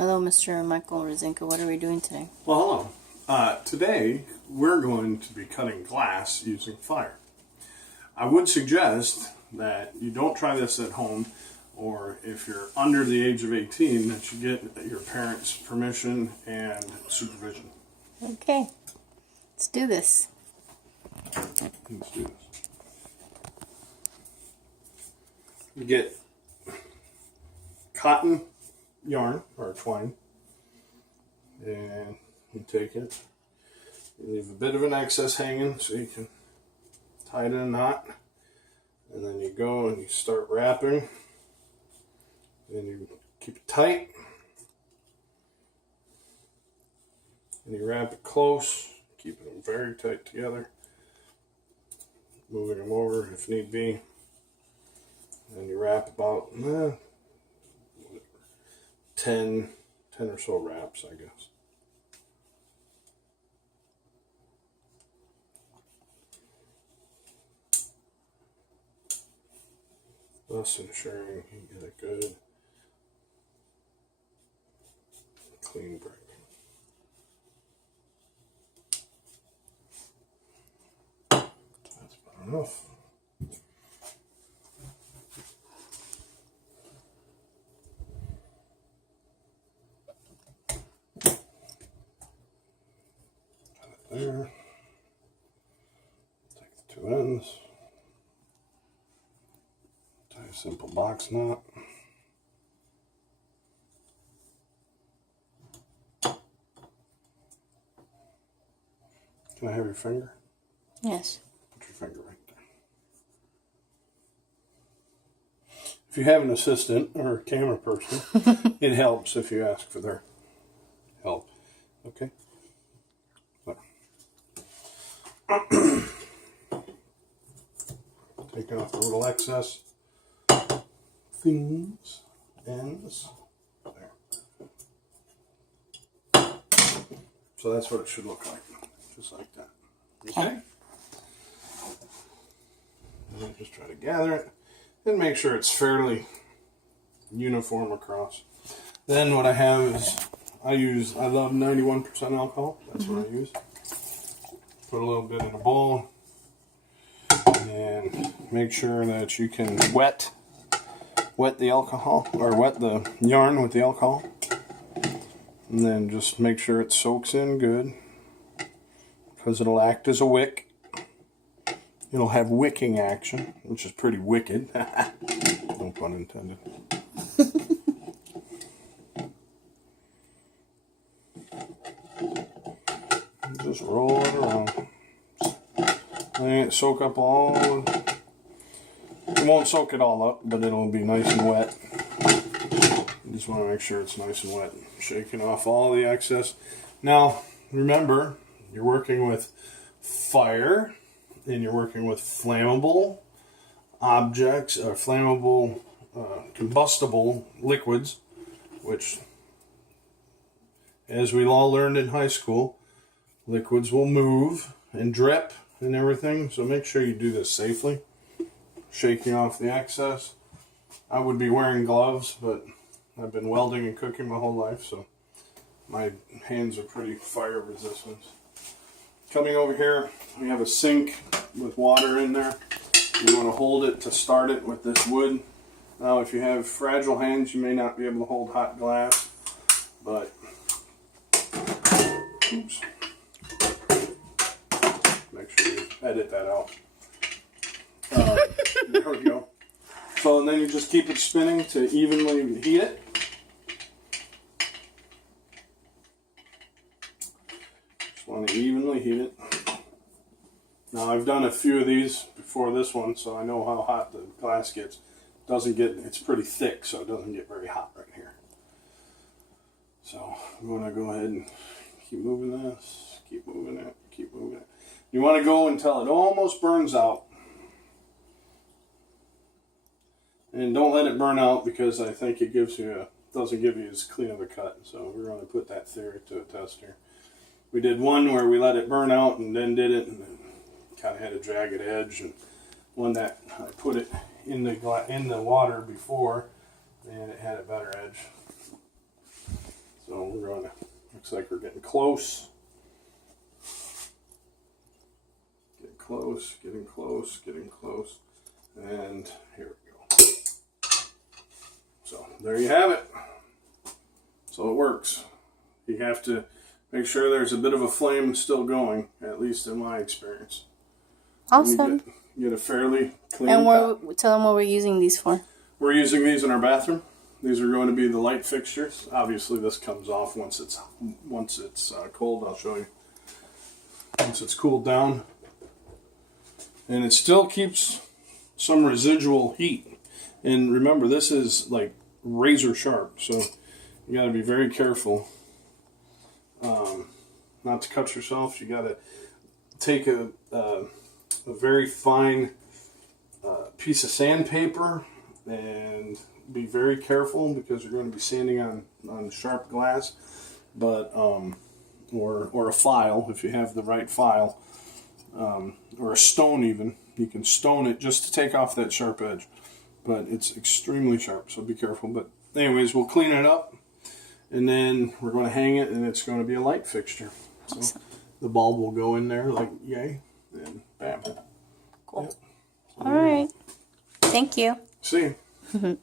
Hello, Mr. Michael Rezanka. What are we doing today? Well, hello. Today we're going to be cutting glass using fire. I would suggest that you don't try this at home, or if you're under the age of 18, that you get your parents' permission and supervision. Okay, let's do this. Let's do this. You get cotton yarn or twine, and you take it, you leave a bit of an excess hanging so you can tie it in a knot, and then you go and you start wrapping, and you keep it tight, and you wrap it close, keeping them very tight together, moving them over if need be, and you wrap about 10 or so wraps, I guess. Thus ensuring you get a good, clean break. That's about enough. There. Take the two ends. Tie a simple box knot. Can I have your finger? Yes. Put your finger right there. If you have an assistant or a camera person, it helps if you ask for their help. Okay? Taking off the little excess things, ends, there. So that's what it should look like, just like that. Okay? And then just try to gather it and make sure it's fairly uniform across. Then what I have is, I love 91% alcohol, that's what I use. Put a little bit in a bowl and make sure that you can wet the alcohol, or wet the yarn with the alcohol, and then just make sure it soaks in good, because it'll act as a wick. It'll have wicking action, which is pretty wicked. No pun intended. Just roll it around. Let it soak up all. It won't soak it all up, but it'll be nice and wet. You just want to make sure it's nice and wet. Shaking off all the excess. Now, remember, you're working with fire, and you're working with flammable objects, or flammable, combustible liquids, which, as we all learned in high school, liquids will move and drip and everything, so make sure you do this safely. Shaking off the excess. I would be wearing gloves, but I've been welding and cooking my whole life, so my hands are pretty fire resistant. Coming over here, we have a sink with water in there. You want to hold it to start it with this wood. Now, if you have fragile hands, you may not be able to hold hot glass, but oops. Make sure you edit that out. There we go. So, and then you just keep it spinning to evenly heat it. Just want to evenly heat it. Now, I've done a few of these before this one, so I know how hot the glass gets. It's pretty thick, so it doesn't get very hot right here. So, I'm going to go ahead and keep moving this, keep moving it, keep moving it. You want to go until it almost burns out. And don't let it burn out, because I think it doesn't give you as clean of a cut. So we're going to put that theory to a test here. We did one where we let it burn out and then did it, and then kind of had a jagged edge. And one that I put it in the water before, and it had a better edge. Looks like we're getting close. Getting close, getting close, getting close. And here we go. So there you have it. So it works. You have to make sure there's a bit of a flame still going, at least in my experience. Awesome. Get a fairly clean And pot. tell them what we're using these for. We're using these in our bathroom. These are going to be the light fixtures. Obviously, this comes off once it's cold. I'll show you. Once it's cooled down, and it still keeps some residual heat. And remember, this is like razor sharp, so you got to be very careful not to cut yourself. You got to take a very fine piece of sandpaper and be very careful because you're going to be sanding on sharp glass, but or a file if you have the right file, or a stone even. You can stone it just to take off that sharp edge, but it's extremely sharp, so be careful. But anyways, we'll clean it up, and then we're going to hang it, and it's going to be a light fixture. So the bulb will go in there like yay, and bam. Cool. Yep. All right. Thank you. See you.